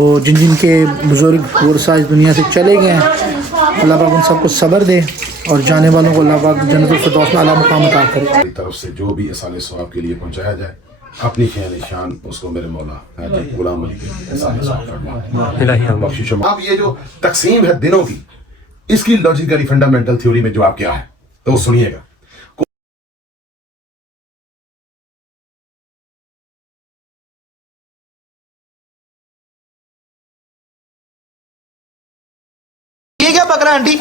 تو جن جن کے بزرگ ورثہ اس دنیا سے چلے گئے ہیں، اللہ پاک ان سب کو صبر دے اور جانے والوں کو اللہ پاک جنت الفردوس میں اعلیٰ مقام عطا کرے۔ میری طرف سے جو بھی اصال ثواب کے لیے پہنچایا جائے، اپنی خیال شان اس کو میرے مولا حاجی غلام علی کے اصال ثواب فرما بخشش۔ اب یہ جو تقسیم ہے دنوں کی، اس کی لاجیکلی فنڈامنٹل تھیوری میں جو آپ کیا ہے تو وہ سنیے گا۔ یہ کیا پک رہا ہے آنٹی؟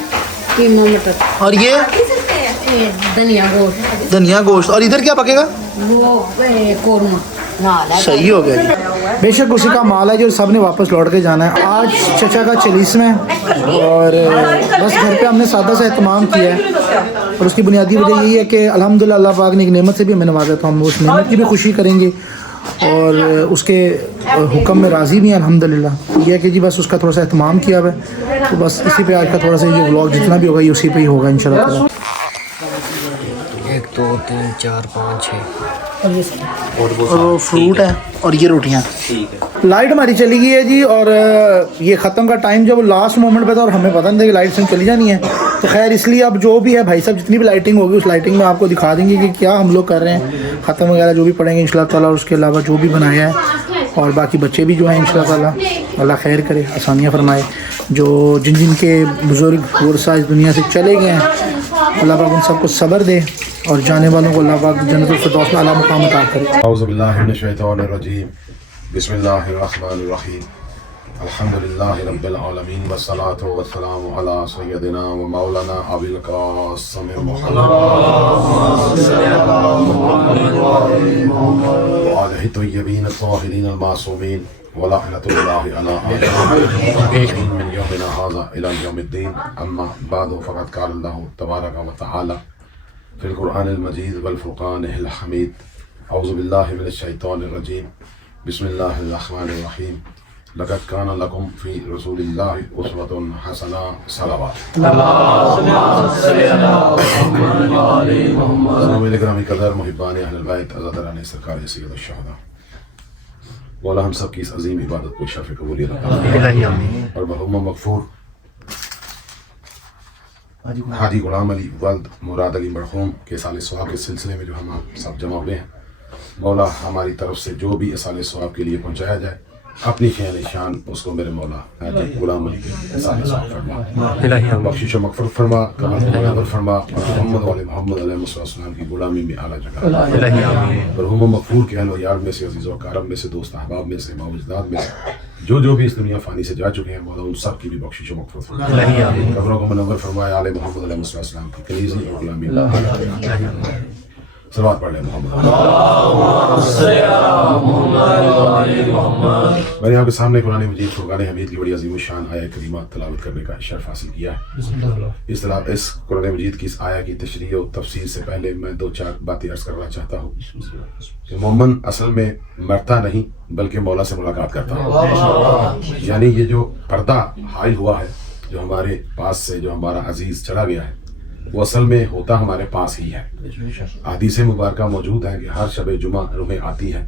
قیمہ مٹر اور یہ دھنیا گوشت، دھنیا گوشت، اور ادھر کیا پکے گا؟ وہ قورمہ نال ہے۔ صحیح ہو گیا جی۔ بے شک اسی کا مال ہے جو سب نے واپس لوٹ کے جانا ہے۔ آج چچا کا 40واں ہے اور بس گھر پہ ہم نے سادہ سا اہتمام کیا ہے، اور اس کی بنیادی وجہ یہی ہے کہ الحمدللہ اللہ پاک نے ایک نعمت سے بھی ہمیں نوازا، تو ہم اس نعمت کی بھی خوشی کریں گے اور اس کے حکم میں راضی بھی ہیں الحمدللہ۔ یہ ہے کہ جی بس اس کا تھوڑا سا اہتمام کیا ہوا ہے، تو بس اسی پہ آج کا تھوڑا سا یہ ولاگ جتنا بھی ہوگا یہ اسی پہ ہی ہوگا انشاءاللہ تعالیٰ۔ 1 2 3 4 5 6 اور وہ فروٹ ہے اور یہ روٹیاں۔ لائٹ ہماری چلی گئی ہے جی، اور یہ ختم کا ٹائم جب لاسٹ مومنٹ پہ تھا اور ہمیں پتہ نہیں تھا کہ لائٹ سے چلی جانی ہے، تو خیر اس لیے اب جو بھی ہے بھائی صاحب جتنی بھی لائٹنگ ہوگی اس لائٹنگ میں آپ کو دکھا دیں گے کہ کیا ہم لوگ کر رہے ہیں، ختم وغیرہ جو بھی پڑھیں گے انشاءاللہ تعالیٰ، اور اس کے علاوہ جو بھی بنایا ہے، اور باقی بچے بھی جو ہیں انشاءاللہ تعالیٰ اللہ خیر کرے، آسانیاں فرمائے۔ جو جن جن کے بزرگ ورثہ اس دنیا سے چلے گئے ہیں، اللہ پاک ان سب کو صبر دے اور جانے والوں کو اللہ پاک جنت الفردوس میں اعلیٰ مقام عطا کرے۔ اعوذ باللہ من الشیطان الرجیم، بسم اللہ الرحمن الرحیم، الحمدللہ رب العالمین، والصلاة والسلام علی سیدنا و مولانا ابی القاسم محمد وآلہ الطیبین الطاہرین المعصومین، ولعنۃ اللہ علی اعدائہم من یومنا ھذا الی یوم الدین، اما بعد فقد قال اللہ تبارک و تعالی فی القرآن المجید والفرقان الحمید، اعوذ باللہ من الشیطان الرجیم، بسم اللہ الرحمن الرحیم، لقد کان لکم فی رسول اللہ اسوۃ حسنہ، صلوات۔ السلام علیکم قدر محبان اہل البیت، عزت سرکار سید الشہداء، مولا ہم سب کی اس عظیم عبادت کو شرف قبولیت عطا فرمائے، اور مرحوم مغفور حاجی غلام علی ولد مراد علی مرحوم کے اصال ثواب کے سلسلے میں جو ہم آپ سب جمع ہوئے ہیں، مولا ہماری طرف سے جو بھی اصال ثواب کے لیے پہنچایا جائے، اپنی خیال شان اس کو میرے مولا حاجی غلام علی کے اصال ثواب فرما، بخشش و مغفرت فرما، کمال فرما، اور محمد والے محمد علیہ السلام کی غلامی میں اعلیٰ جگہ، مرحوم مغفور کے اہل و یار میں سے، عزیز و اقارب میں سے، دوست احباب میں سے، معاوضداد میں سے جو بھی اس دنیا فانی سے جا چکے ہیں، مولا ان سب کی بھی بخشش و مغفرت فرما، قبروں کو منور فرمائے، آل محمد علیہ السلام کی کنیزی اور غلامی میں اعلیٰ جگہ۔ صلوات پڑھ لیں محمد۔ میں نے آپ کے سامنے قرآن مجید فرقان حمید کی بڑی عظیم الشان آیہ کریمہ تلاوت کرنے کا شرف حاصل کیا ہے۔ اس قرآن مجید کی اس آیہ کی تشریح و تفسیر سے پہلے میں 2-4 باتیں عرض کرنا چاہتا ہوں کہ مومن اصل میں مرتا نہیں بلکہ مولا سے ملاقات کرتا ہے، یعنی یہ جو پردہ حائل ہوا ہے، جو ہمارے پاس سے جو ہمارا عزیز چلا گیا ہے، وہ اصل میں ہوتا ہمارے پاس ہی ہے۔ حدیث مبارکہ موجود ہے کہ ہر شب جمعہ روحیں آتی ہیں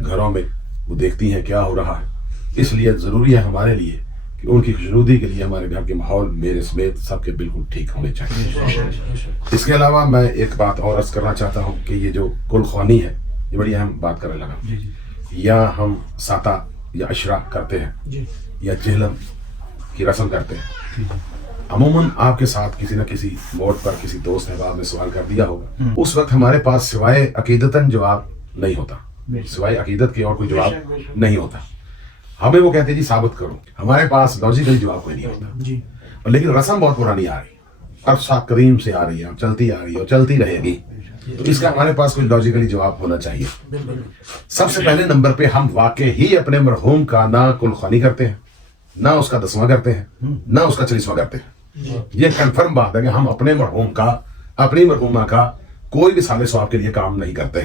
گھروں میں، وہ دیکھتی ہیں کیا ہو رہا ہے، اس لیے ضروری ہے ہمارے لیے کہ ان کی خوشنودی کے لیے ہمارے گھر کے ماحول میرے سمیت سب کے بالکل ٹھیک ہونے چاہیے۔ اس کے علاوہ میں ایک بات اور عرض کرنا چاہتا ہوں کہ یہ جو کل خوانی ہے، یہ بڑی اہم بات کرنے لگا، یا ہم ساتہ یا عشرہ کرتے ہیں یا جہلم کی رسم کرتے ہیں، عموماً آپ کے ساتھ کسی نہ کسی موڑ پر کسی دوست احباب نے سوال کر دیا ہوگا، اس وقت ہمارے پاس سوائے عقیدتاً جواب نہیں ہوتا، سوائے عقیدت کے اور کوئی جواب نہیں ہوتا۔ ہمیں وہ کہتے ہیں جی ثابت کرو، ہمارے پاس لاجیکل جواب کوئی نہیں ہوتا، لیکن رسم بہت پرانی آ رہی، عرصہ قدیم سے آ رہی ہے، چلتی آ رہی ہے اور چلتی رہے گی، تو اس کا ہمارے پاس کوئی لاجیکلی جواب ہونا چاہیے۔ سب سے پہلے نمبر پہ ہم واقع ہی اپنے مرحوم کا نہ کل خوانی کرتے ہیں، نہ اس کا 10واں کرتے ہیں، نہ اس کا 40واں کرتے ہیں۔ یہ کنفرم بات ہے کہ ہم اپنے مرحوم کا، اپنی مرحومہ کا کوئی بھی صالح ثواب کے لیے کام نہیں کرتے،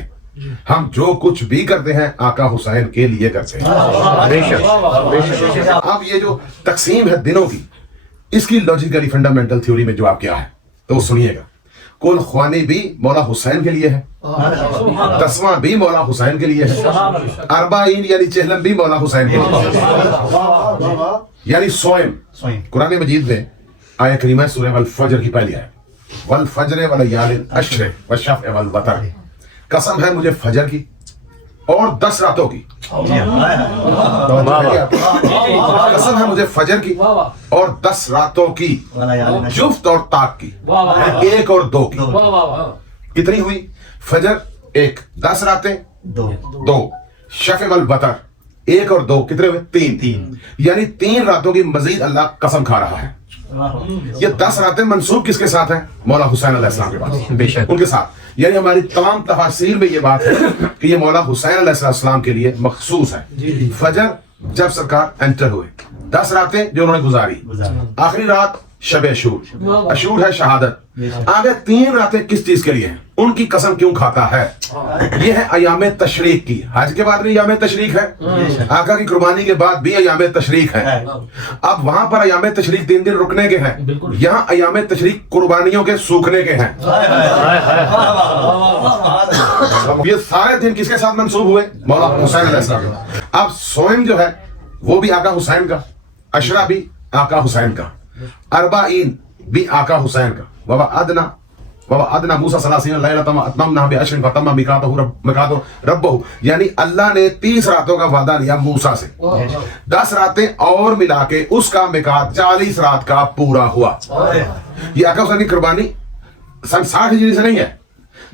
ہم جو کچھ بھی کرتے ہیں آقا حسین کے لیے کرتے ہیں۔ اب یہ جو تقسیم ہے دنوں کی، اس کی لاجیکلی فنڈامنٹل تھیوری میں جو آپ کیا ہے تو وہ سنیے گا۔ कुल ख्वानी भी मौला हुसैन के लिए है, तस्मा भी मौला हुसैन के लिए है, अरबाइन यानी चहलम भी मौला हुसैन के लिए, यानी सोएम। कुरान मजीद में आया करीमा सूरह वल फज्र की पहली है, वल फज्र वल यालिल अश्र व शफ़ वल वतर, कसम है मुझे फजर की और 10 रातों की, कसम है मुझे फजर की और 10 रातों की, जुफ्त और ताक की, 1 और 2 की। कितनी हुई? फजर 1, 10 रातें 2, शफ़ वल वतर 1 और 2 कितने हुए? 3। यानी 3 रातों की मजीद अल्लाह कसम खा रहा है। ये 10 रातें मंसूब किसके साथ है? मौला हुसैन अलैहिस्सलाम के पास, बेशक उनके साथ। यानी हमारी तमाम तफासीर में ये बात है कि ये मौला हुसैन अलैहिस्सलाम के लिए मखसूस है। फजर जब सरकार एंटर हुए, 10 रातें जो उन्होंने गुजारी, आखिरी रात शब अशूर, अशूर है शहादत, आगे 3 रातें किस चीज के लिए हैं? उनकी कसम क्यों खाता है? ये है अयाम तशरीक की। हज के बाद भी अयाम तशरीक है, आका की कुर्बानी के बाद भी अयाम तशरीक है। अब वहां पर अयाम तशरीक 3 दिन रुकने के हैं, यहाँ अयाम तशरीक कुर्बानियों के सूखने के हैं। ये सारे दिन किसके साथ मंसूब हुए? मौला हुसैन अलैहिस्सलाम। अब सोएम जो है वो भी आका हुसैन का, अशरा भी आका हुसैन का, अरबाइन भी आका हुसैन का, वबा अदना मूसा सलासीन लैलतम अतममना बिअशरिन फतम्मा मिकातु रब्बहु, यानी अल्लाह ने 30 रातों का वादा लिया मूसा से, 10 रातें और मिला के उसका मिकात 40 रात का पूरा हुआ। ये आका हुसैन की कुर्बानी सन 60 हिजरी से नहीं है,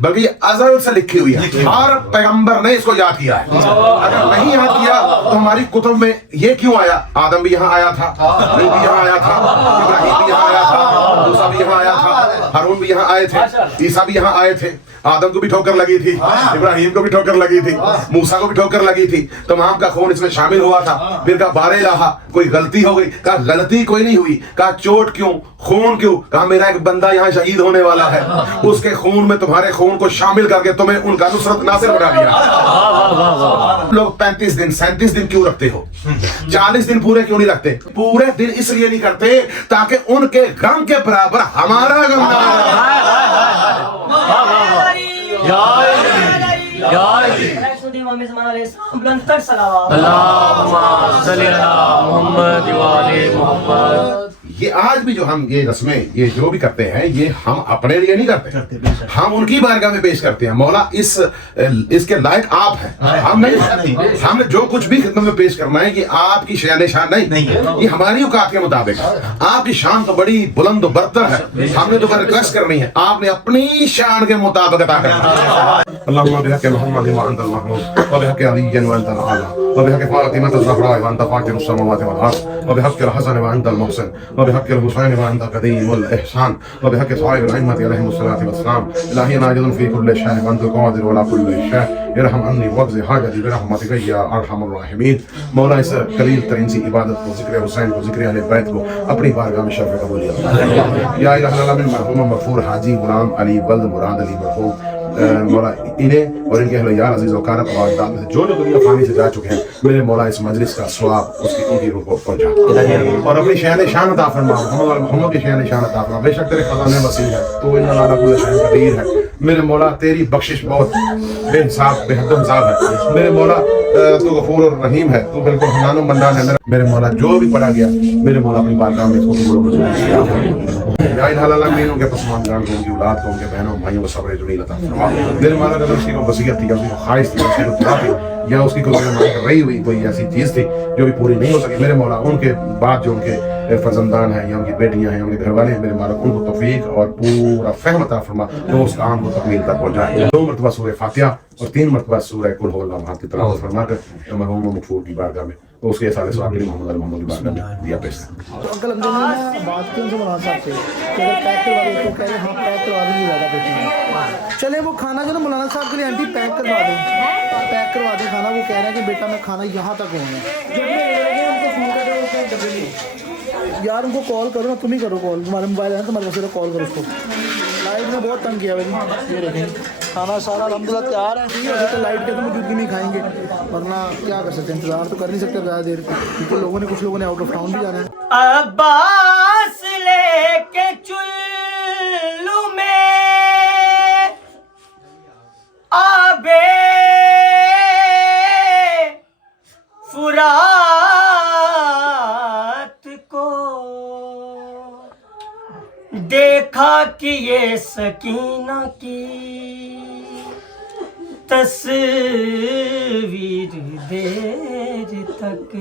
बल्कि ये अज़ल से लिखी हुई है। हर पैगंबर ने इसको याद किया है। अगर नहीं याद किया तो हमारी कुतुब में ये क्यों आया? आदम भी यहाँ आया था, नूह भी यहाँ आया था, इब्राहिम भी यहाँ आया था, मूसा भी यहाँ आया था, हारून भी यहाँ आए थे, ईसा भी यहाँ आए थे। आदम को भी ठोकर लगी थी, इब्राहिम को भी ठोकर लगी थी, मूसा को भी ठोकर लगी थी, तमाम का खून इसमें शामिल हुआ था। फिर कहा बारे लाहा, कोई गलती हो गई? कहा गलती कोई नहीं हुई। कहा चोट क्यों, खून क्यों? कहा मेरा एक बंदा यहाँ शहीद होने वाला है, उसके खून में तुम्हारे खून को शामिल करके तुम्हें उनका नुसरत नासिर बना दिया। लोग 35 दिन 37 दिन क्यों रखते हो? 40 दिन पूरे क्यों नहीं रखते? पूरे दिन इसलिए नहीं करते ताकि उनके गम के बराबर हमारा गम ना हो। ये आज भी जो हम ये रस्में ये जो भी करते हैं ये हम अपने लिए नहीं करते, हम उनकी बारगाह में पेश करते हैं। मौला इसके लायक आप हैं, हम नहीं। हमने जो कुछ भी खिदमत में पेश करना है ये आपकी शान नहीं, ये हमारी औकात के मुताबिक है। आपकी शान तो बड़ी बुलंद बरतर है, हमने तो रिक्वेस्ट करनी है, आपने अपनी शान के मुताबिक अता करना है। अल्लाहुम्मा बिहक़्क़ि मुहम्मद व अंतल महमूद व बिहक़्क़ि अलीय्यिन व अंतल आला व बिहक़्क़ि फ़ातिमत ज़हरा व अंत फ़ातिरुस समावाति वल अर्ज़ व बिहक़्क़ि हसन व अंतल मुहसिन व बिहक़्क़ि हुसैन व अंत क़दीमुल इहसान व बिहक़्क़ि साहिबिल अइम्मति अलैहिमुस सलातु वस्सलाम इलाही नाजिदुन फ़ी कुल्लि शैइन व अंतल क़ादिर अला कुल्लि शै इरहम अन्नी वक़्ज़ि हाजती बिरहमतिका या अरहमुर राहिमीन। मौला इस कलील तरीन सी इबादत को, ज़िक्र हुसैन को, ज़िक्र अहले बैत को अपनी बारगाह में शर्फ़ कबूलियत या इलाहुल आलमीन। मरहूम मग़फ़ूर हाजी गुलाम अली वल्द मुराद अली मरहूम मौला इन्हें और इनके अहले यार अजीज़ वकारत और अज़दाद में जो दुनिया फ़ानी से जा चुके हैं, मेरे मौला इस मजलिस का सवाब उसकी उनकी रूह को पहुंचा और अपनी शान शान अता फरमा, मोहम्मद की शान शान अता फरमा। बेशक तेरे ख़ज़ाने वसीअ है, तो इन्ना अला कुल्लि शैइन क़दीर है। मेरे मौला तेरी बख्शिश बहुत बेहिसाब बेहद हिसाब है। मेरे मौला तू गफूर और रहीम है, तू बिल्कुल हनानो मन्नान है। मेरे मौला जो भी पढ़ा गया मेरे मौला अपनी बारगाह में इसको कबूल या इलाहा अल्लाह उनके पसमानदान को, उनकी औलाद को, उनके बहनों भाइयों को सब्र जमील अता फरमा। मेरे मौला अगर उसकी कोई वसीयत थी या उसकी ख्वाहिश थी, उसकी दुआ थी या उसकी कोई रही हुई कोई ऐसी चीज़ थी जो भी पूरी नहीं हो सकी, मेरे मौला उनके बाद जो उनके फर्जंदान हैं या उनकी बेटियां हैं, उनके घर वाले हैं, मेरे मौला उनको तौफीक और पूरा फहम अता फरमा तो उस काम को तकमील तक पहुंचाए। 2 मरतबा सूरह फातिहा और 3 मरतबा सूरह कुल हुवल्लाहु अहद की तिलावत फरमा कर मरहूम मग़फ़ूर की बारगाह में तो उसके साले सवाब के लिए मोहम्मद की बारगाह में दिया पेश। अंकल मैं बात की उनसे मौलाना साहब से कि अगर पैक करवा दो तो कह रहे हाँ पैक करवा देंगे, ज़्यादा बेटी चले वो खाना जो ना मौलाना साहब के लिए आंटी पैक करवा दें खाना। वो कह रहे हैं कि बेटा मैं खाना यहाँ तक होंगे यार, उनको कॉल करो ना, तुम ही करो कॉल, तुम्हारे मोबाइल है ना तुम्हारे पास, कॉल करो उसको। लाइट में बहुत तंग किया भाई, ये देखें खाना सारा अल्हम्दुलिल्लाह तैयार है, ठीक है। तो लाइट के तो मौजूदगी नहीं खाएंगे, वरना क्या कर सकते हैं, इंतजार तो कर नहीं सकते ज़्यादा देर, क्योंकि कुछ लोगों ने आउट ऑफ टाउन भी जाना है। अब्बास लेके चुल्लू में دیکھا کہ یہ سکینہ کی تصویر دیر تک